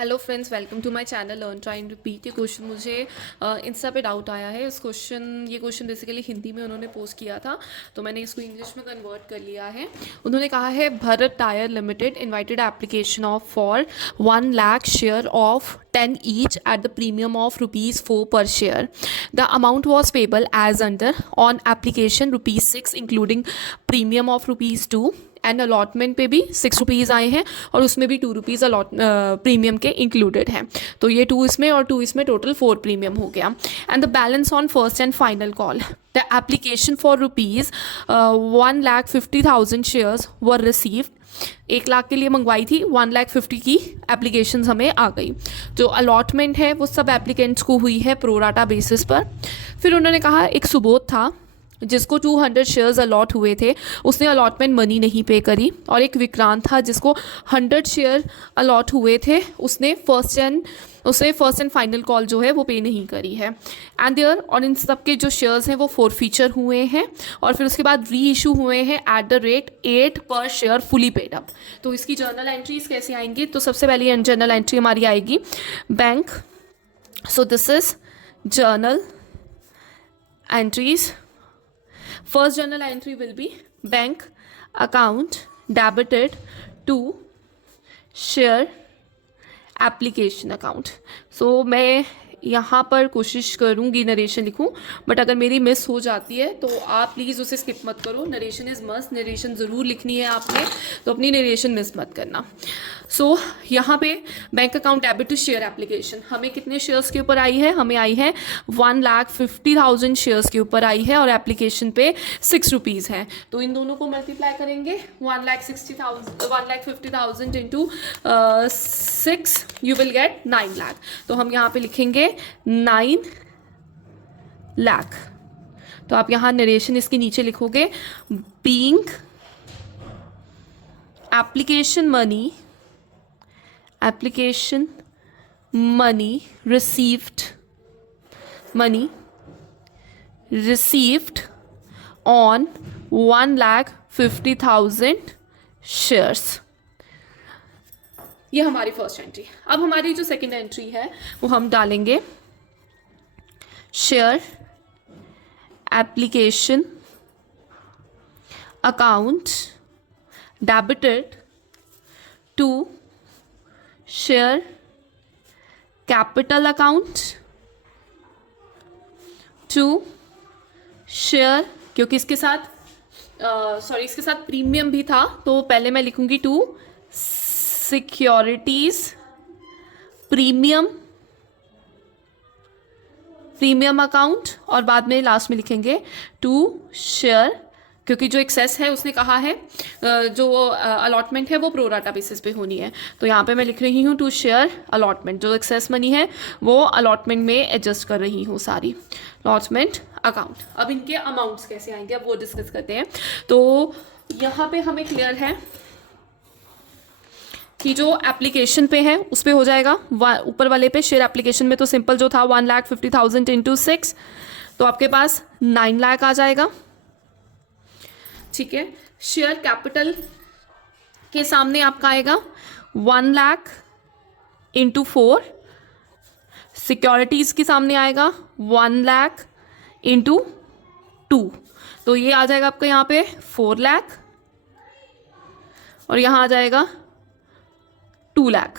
Hello friends, welcome to my channel learn try and repeat. ये question मुझे insta पे doubt आया है। ये क्वेश्चन बेसिकली हिंदी में उन्होंने पोस्ट किया था, तो मैंने इसको इंग्लिश में कन्वर्ट कर लिया है। उन्होंने कहा है, Bharat tyre limited invited application of for 1 lakh share of 10 each at the premium of ₹4 per share. The amount was payable as under on application ₹6 including premium of ₹2 and allotment पे भी ₹6 आए हैं और उसमें भी ₹2 अलॉट प्रीमियम के इंक्लूडेड हैं। तो ये 2 इसमें और 2 इसमें, टोटल 4 प्रीमियम हो गया। And the balance on first and final call the application for ₹1,50,000 shares were received. 1 lakh के लिए मंगवाई थी, 1,50,000 की एप्लीकेशन हमें आ गई। जो अलॉटमेंट है वो सब एप्लीकेंट्स को हुई है प्रोराटा बेसिस पर। फिर उन्होंने कहा, एक सुबोध था जिसको 200 शेयर्स अलॉट हुए थे, उसने अलॉटमेंट मनी नहीं पे करी। और एक विक्रांत था जिसको 100 शेयर अलॉट हुए थे, उसने फर्स्ट एंड फाइनल कॉल जो है वो पे नहीं करी है। एंड देयर, और इन सब के जो शेयर्स हैं वो फॉरफीचर हुए हैं और फिर उसके बाद री इशू हुए हैं एट द रेट 8 पर शेयर फुली पेड अप। तो इसकी जर्नल एंट्रीज कैसे आएंगी? तो सबसे पहली जर्नल एंट्री हमारी आएगी bank. So this is journal entries. First journal entry will be bank account debited to share application account. So मैं यहाँ पर कोशिश करूँगी नरेशन लिखूँ, बट अगर मेरी मिस हो जाती है तो आप प्लीज़ उसे स्किप मत करो। नरेशन इज़ मस्ट, नरेशन ज़रूर लिखनी है आपने, तो अपनी नरेशन मिस मत करना। सो यहाँ पे bank account debit to share application हमें कितने शेयर्स के ऊपर आई है? हमें आई है 1,50,000 शेयर्स के ऊपर आई है और एप्लीकेशन पे ₹6 है। तो इन दोनों को मल्टीप्लाई करेंगे, 1,50,000 into 6, you will get 9 lakh. तो हम यहाँ पे लिखेंगे 9 लाख। तो आप यहाँ नरेशन इसके नीचे लिखोगे, being application money received on 1,50,000 shares. ये हमारी फर्स्ट एंट्री। अब हमारी जो सेकंड एंट्री है वो हम डालेंगे, share application account debited to share capital account to share, क्योंकि इसके साथ इसके साथ प्रीमियम भी था, तो पहले मैं लिखूंगी टू सिक्योरिटीज प्रीमियम अकाउंट और बाद में लास्ट में लिखेंगे टू शेयर, क्योंकि जो एक्सेस है उसने कहा है जो अलॉटमेंट है वो प्रोराटा बेसिस पे होनी है। तो यहाँ पे मैं लिख रही हूँ टू शेयर अलॉटमेंट, जो एक्सेस मनी है वो अलॉटमेंट में एडजस्ट कर रही हूँ सारी, अलॉटमेंट अकाउंट। अब इनके अमाउंट्स कैसे आएंगे अब वो डिस्कस करते हैं। तो यहाँ पे हमें क्लियर है कि जो एप्लीकेशन पे है उस पे हो जाएगा, ऊपर वाले पे शेयर एप्लीकेशन में तो सिंपल जो था 1,50,000 इंटू 6, तो आपके पास 9 लाख आ जाएगा। ठीक है, शेयर कैपिटल के सामने आपका आएगा 1 लाख इंटू 4, सिक्योरिटीज के सामने आएगा 1 लाख इंटू 2, तो ये आ जाएगा आपका यहाँ पे 4 लाख और यहाँ आ जाएगा 2 लाख।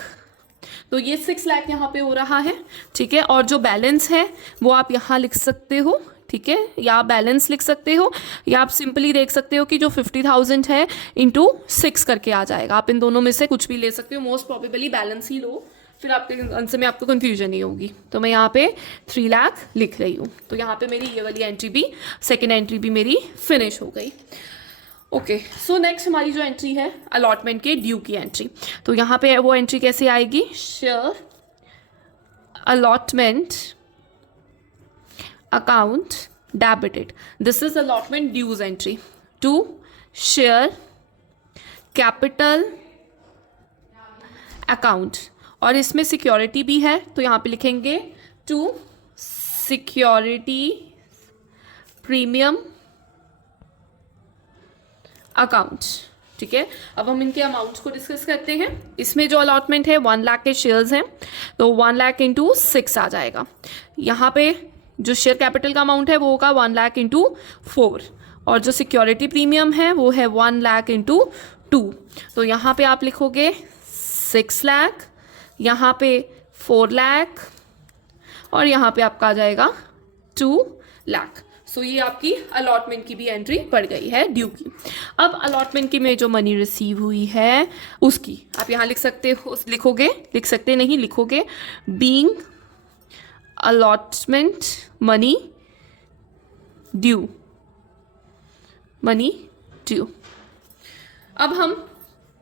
तो ये 6 लाख यहाँ पे हो रहा है। ठीक है, और जो बैलेंस है वो आप यहाँ लिख सकते हो। ठीक है, या आप बैलेंस लिख सकते हो या आप सिंपली देख सकते हो कि जो 50,000 है इंटू 6 करके आ जाएगा। आप इन दोनों में से कुछ भी ले सकते हो, मोस्ट प्रोबेबली बैलेंस ही लो, फिर आपके आंसर में आपको कन्फ्यूजन नहीं होगी। तो मैं यहाँ पे 3 लाख लिख रही हूँ। तो यहाँ पे मेरी ये वाली एंट्री भी, सेकेंड एंट्री भी मेरी फिनिश हो गई। ओके, सो नेक्स्ट हमारी जो एंट्री है अलॉटमेंट के ड्यू की एंट्री। तो यहाँ पे वो एंट्री कैसे आएगी? Share allotment account debited, this is allotment dues entry to share capital account, और इसमें सिक्योरिटी भी है, तो यहाँ पे लिखेंगे टू सिक्योरिटी प्रीमियम अकाउंट ठीक है, अब हम इनके अमाउंट्स को डिस्कस करते हैं। इसमें जो अलॉटमेंट है 1 लाख के शेयर्स हैं, तो 1 लाख इंटू 6 आ जाएगा। यहाँ पे जो शेयर कैपिटल का अमाउंट है वो होगा 1 लाख इंटू 4, और जो सिक्योरिटी प्रीमियम है वो है 1 लाख इंटू 2। तो यहाँ पे आप लिखोगे 6 लाख, यहाँ पे 4 लाख, और यहाँ पे आपका आ जाएगा 2 लाख। सो ये आपकी अलॉटमेंट की भी एंट्री पड़ गई है ड्यू की। अब अलॉटमेंट की में जो मनी रिसीव हुई है उसकी आप यहाँ लिख सकते हो, लिखोगे, लिख सकते नहीं, लिखोगे being allotment money due, money due. अब हम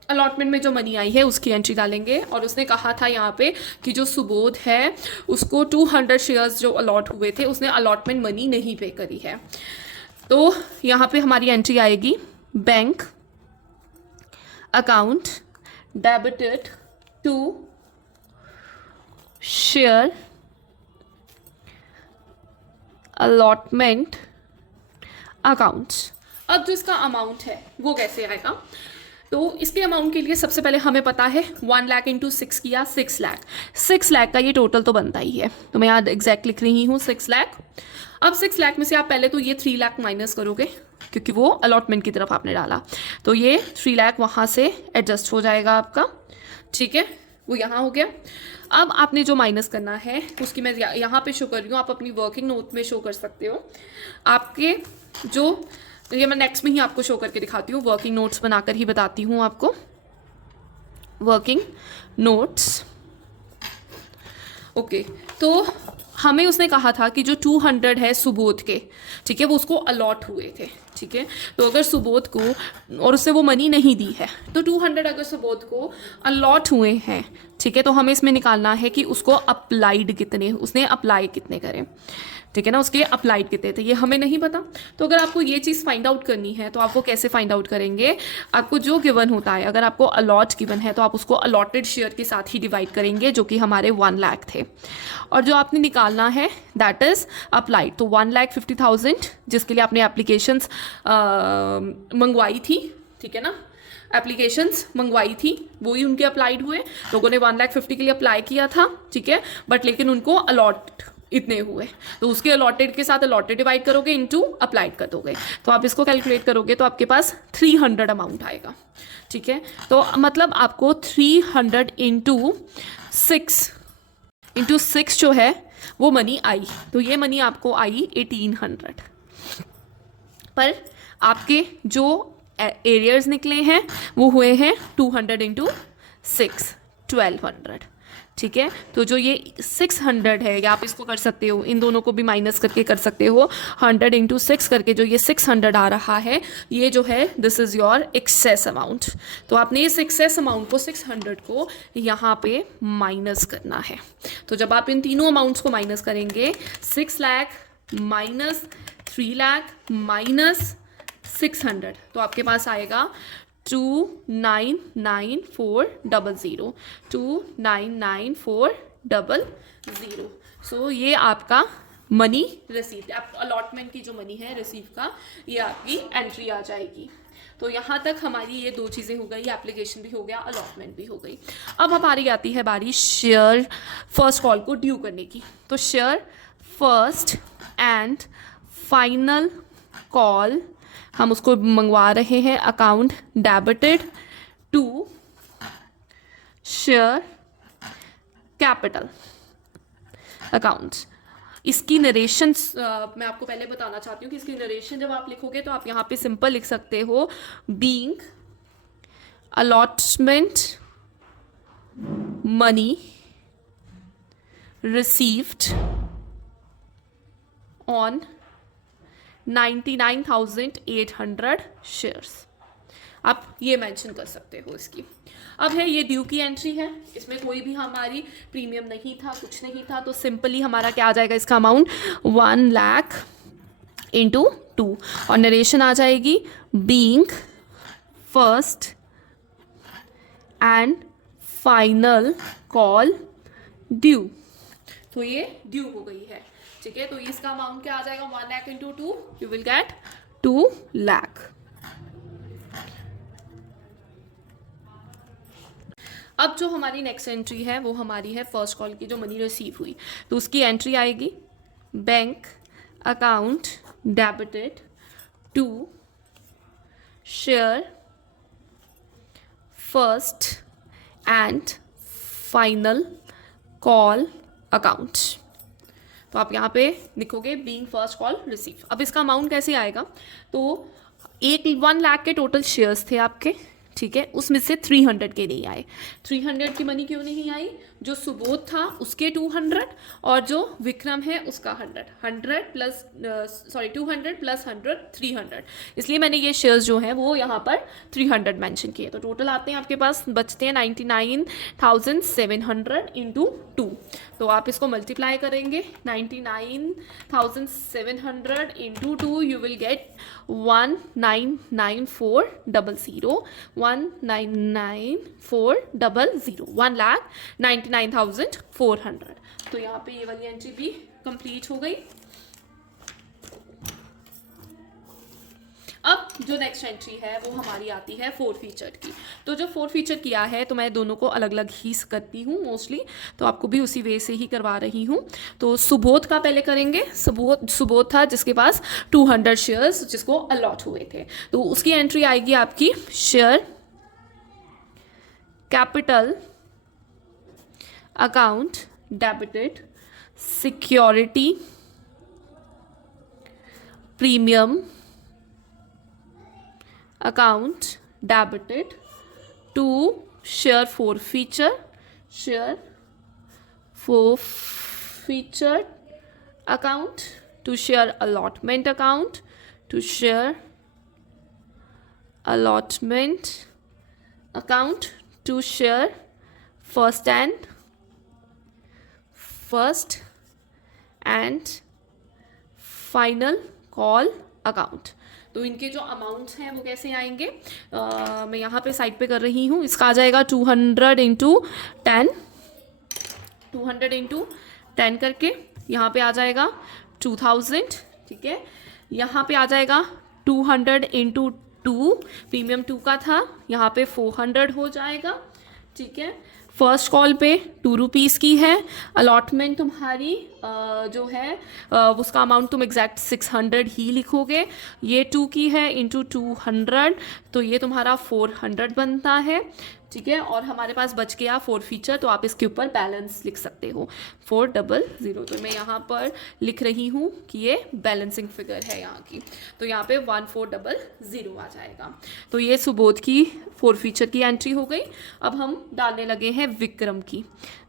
अलॉटमेंट में जो मनी आई है उसकी एंट्री डालेंगे, और उसने कहा था यहाँ पे कि जो सुबोध है उसको 200 शेयर्स जो अलॉट हुए थे उसने अलॉटमेंट मनी नहीं पे करी है। तो यहाँ पे हमारी एंट्री आएगी bank account debited to share allotment account. अब जो इसका अमाउंट है वो कैसे आएगा, तो इसके अमाउंट के लिए सबसे पहले हमें पता है 1 लाख इंटू 6 किया 6 लाख, 6 लाख का ये टोटल तो बनता ही है, तो मैं यहाँ एग्जैक्ट लिख रही हूँ 6 लाख। अब 6 लाख में से आप पहले तो ये 3 लाख माइनस करोगे क्योंकि वो अलॉटमेंट की तरफ आपने डाला, तो ये 3 लाख वहाँ से एडजस्ट हो जाएगा आपका, ठीक है, वो यहाँ हो गया। अब आपने जो माइनस करना है उसकी मैं यहाँ पे शो कर रही हूँ, आप अपनी वर्किंग नोट में शो कर सकते हो। आपके जो ये मैं नेक्स्ट में ही आपको शो करके दिखाती हूँ, वर्किंग नोट्स बनाकर ही बताती हूँ आपको। Working notes, okay. तो हमें उसने कहा था कि जो 200 है सुबोध के, ठीक है, वो उसको अलॉट हुए थे, ठीक है। तो अगर सुबोध को, और उससे वो मनी नहीं दी है, तो 200 अगर सुबोध को अलॉट हुए हैं, ठीक है, तो हमें इसमें निकालना है कि उसको अप्लाइड कितने, उसने अप्लाई कितने करे, ठीक है ना, उसके अप्लाइड कितने थे, ये हमें नहीं पता। तो अगर आपको ये चीज़ फाइंड आउट करनी है तो आपको कैसे फाइंड आउट करेंगे, आपको जो गिवन होता है, अगर आपको अलॉट गिवन है तो आप उसको अलॉटेड शेयर के साथ ही डिवाइड करेंगे, जो कि हमारे 1 लाख थे, और जो आपने निकालना है दैट इज़ अप्लाइड। तो 1,50,000 जिसके लिए आपने एप्लीकेशंस मंगवाई थी, ठीक है ना, एप्लीकेशंस मंगवाई थी, वो ही उनके अप्लाइड हुए। लोगों ने 1,50,000 के लिए अप्लाई किया था, ठीक है, बट लेकिन उनको अलॉट इतने हुए, तो उसके अलॉटेड के साथ अलॉटेड डिवाइड करोगे, इनटू अप्लाइड कर दोगे, तो आप इसको कैलकुलेट करोगे तो आपके पास 300 अमाउंट आएगा, ठीक है। तो मतलब आपको 300 इंटू 6 जो है वो मनी आई, तो ये मनी आपको आई 1800, पर आपके जो एरियर्स निकले हैं वो हुए हैं 200 इंटू 6 1200, ठीक है। तो जो ये 600 है, या आप इसको कर सकते हो, इन दोनों को भी माइनस करके कर सकते हो, 100 इंटू 6 करके जो ये 600 आ रहा है, ये जो है this is your excess amount. तो आपने इस एक्सेस अमाउंट को 600 को यहाँ पे माइनस करना है। तो जब आप इन तीनों अमाउंट्स को माइनस करेंगे, 6 लाख माइनस 3 लाख माइनस 600, तो आपके पास आएगा 2,994,000 2,994,000। सो ये आपका मनी रिसीव, अलॉटमेंट की जो मनी है रिसीव का, ये आपकी एंट्री आ जाएगी। तो यहाँ तक हमारी ये दो चीज़ें हो गई, एप्लीकेशन भी हो गया, अलॉटमेंट भी हो गई। अब हमारी आती है बारी शेयर फर्स्ट कॉल को ड्यू करने की। तो share first and final call हम उसको मंगवा रहे हैं account debited to share capital account. इसकी नरेशन मैं आपको पहले बताना चाहती हूँ कि इसकी नरेशन जब आप लिखोगे तो आप यहाँ पे सिंपल लिख सकते हो, being allotment money received on 99,800 shares, आप ये मेंशन कर सकते हो इसकी। अब है ये ड्यू की एंट्री है, इसमें कोई भी हमारी प्रीमियम नहीं था, कुछ नहीं था, तो सिंपली हमारा क्या आ जाएगा इसका अमाउंट 1 लाख इंटू 2, और नरेशन आ जाएगी being first and final call due. तो ये ड्यू हो गई है, ठीक है। तो इसका अमाउंट क्या आ जाएगा, 1 lakh into 2, you will get 2 lakh. अब जो हमारी नेक्स्ट एंट्री है वो हमारी है फर्स्ट कॉल की, जो मनी रिसीव हुई, तो उसकी एंट्री आएगी bank account debited to share first and final call account. तो आप यहाँ पे लिखोगे बीइंग फर्स्ट कॉल रिसीव। अब इसका अमाउंट कैसे आएगा, तो 1 लाख के टोटल शेयर्स थे आपके, ठीक है, उसमें से 300 के नहीं आए। 300 की मनी क्यों नहीं आई, जो सुबोध था उसके 200 और जो विक्रम है उसका 100 प्लस 200 प्लस 100 300, इसलिए मैंने ये शेयर्स जो हैं वो यहाँ पर 300 मेंशन किए। तो टोटल आते हैं आपके पास, बचते हैं 99,700 इंटू 2। तो आप इसको मल्टीप्लाई करेंगे 99,700 इंटू 2, यू विल गेट 199400 199400 1,99,400। तो यहाँ पे ये वाली एंट्री भी कंप्लीट हो गई। अब जो नेक्स्ट एंट्री है वो हमारी आती है 4 फीचर की। तो जो 4 फीचर किया है, तो मैं दोनों को अलग अलग ही करती हूँ मोस्टली, तो आपको भी उसी वे से ही करवा रही हूँ। तो सुबोध का पहले करेंगे। सुबोध था जिसके पास 200 शेयर्स जिसको अलॉट हुए थे, तो उसकी एंट्री आएगी आपकी share capital account debited security premium account debited to share forfeiture account to share allotment account to share allotment account to share first and final call account. तो इनके जो अमाउंट्स हैं वो कैसे आएंगे, मैं यहाँ पे साइड पे कर रही हूँ। इसका आ जाएगा 200 इंटू 10, 200 इंटू 10 करके यहाँ पे आ जाएगा 2000, ठीक है। यहाँ पे आ जाएगा 200 इंटू 2, प्रीमियम 2 का था, यहाँ पे 400 हो जाएगा, ठीक है। फर्स्ट कॉल पे 2 रुपीज़ की है। अलॉटमेंट तुम्हारी जो है उसका अमाउंट तुम एग्जैक्ट 600 ही लिखोगे। ये 2 की है इंटू 200, तो ये तुम्हारा 400 बनता है, ठीक है। और हमारे पास बच गया 4 फीचर, तो आप इसके ऊपर बैलेंस लिख सकते हो 400। तो मैं यहाँ पर लिख रही हूँ कि ये बैलेंसिंग फिगर है यहाँ की, तो यहाँ पे 1400 आ जाएगा। तो ये सुबोध की 4 फीचर की एंट्री हो गई। अब हम डालने लगे हैं विक्रम की।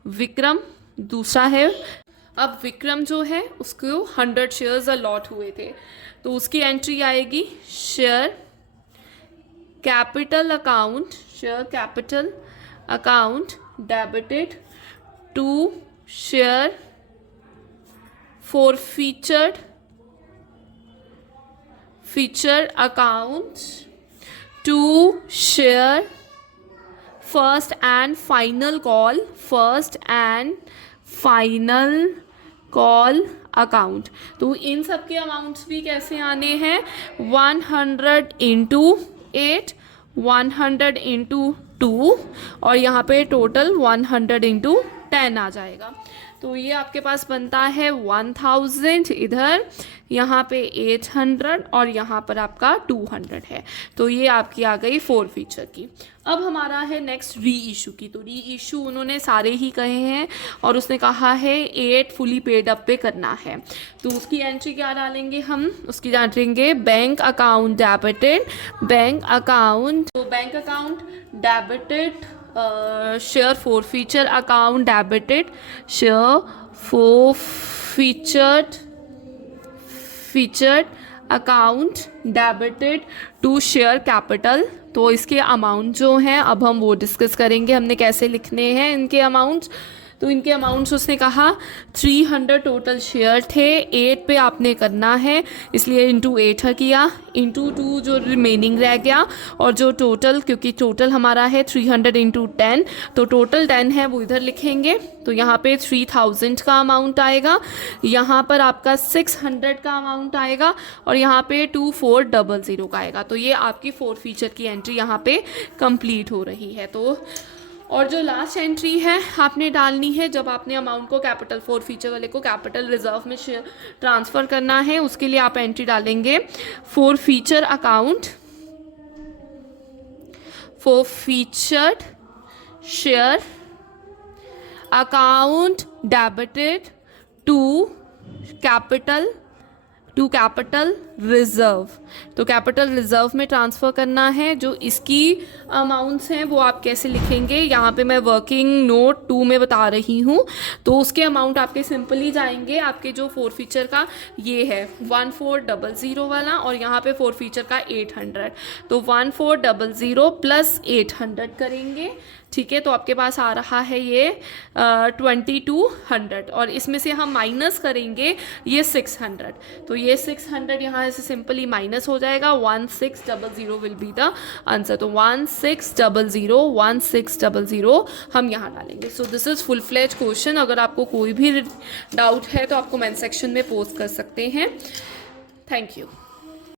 विक्रम दूसरा है। अब विक्रम जो है उसको 100 शेयर्स अलॉट हुए थे, तो उसकी एंट्री आएगी share capital account debited to share forfeiture account to share first and final call account. तो इन सब के अमाउंट्स भी कैसे आने हैं, 100 इंटू 8, 100 इंटू 2 और यहाँ पे टोटल 100 इंटू 10 आ जाएगा। तो ये आपके पास बनता है 1000 इधर, यहाँ पे 800 और यहाँ पर आपका 200 है। तो ये आपकी आ गई 4 फीचर की। अब हमारा है नेक्स्ट री इशू की। तो री इशू उन्होंने सारे ही कहे हैं और उसने कहा है 8 फुली पेड अप पे करना है। तो उसकी एंट्री क्या डालेंगे हम, उसकी डालेंगे bank account debited share forfeiture account debited share featured account debited to share capital. तो इसके अमाउंट जो हैं अब हम वो डिस्कस करेंगे, हमने कैसे लिखने हैं इनके अमाउंट्स। तो इनके अमाउंट्स उसने कहा 300 टोटल शेयर थे, 8 पे आपने करना है, इसलिए इंटू 8 किया, इंटू 2 जो रिमेनिंग रह गया, और जो टोटल, क्योंकि टोटल हमारा है 300 इंटू 10, तो टोटल 10 है वो इधर लिखेंगे। तो यहाँ पे 3000 का अमाउंट आएगा, यहाँ पर आपका 600 का अमाउंट आएगा और यहाँ पे 2400 का आएगा। तो ये आपकी 4 फीचर की एंट्री यहाँ पे कंप्लीट हो रही है। तो और जो लास्ट एंट्री है आपने डालनी है जब आपने अमाउंट को कैपिटल 4 फीचर वाले को कैपिटल रिजर्व में ट्रांसफ़र करना है, उसके लिए आप एंट्री डालेंगे forfeiture account, forfeited share account debited to capital reserve. तो कैपिटल रिजर्व में ट्रांसफ़र करना है। जो इसकी अमाउंट्स हैं वो आप कैसे लिखेंगे, यहाँ पे मैं वर्किंग नोट 2 में बता रही हूँ। तो उसके अमाउंट आपके सिंपली जाएंगे, आपके जो 4 फीचर का ये है 1400 वाला और यहाँ पे 4 फीचर का 800, तो 1400 प्लस 800 करेंगे, ठीक है। तो आपके पास आ रहा है ये 2200 और इसमें से हम माइनस करेंगे ये 600, तो ये 600 यहाँ से सिंपली माइनस हो जाएगा, 1600 विल बी द आंसर। तो 1600 हम यहाँ डालेंगे। So this is full fledged question. अगर आपको कोई भी डाउट है तो आप कमेंट सेक्शन में पोस्ट कर सकते हैं। Thank you.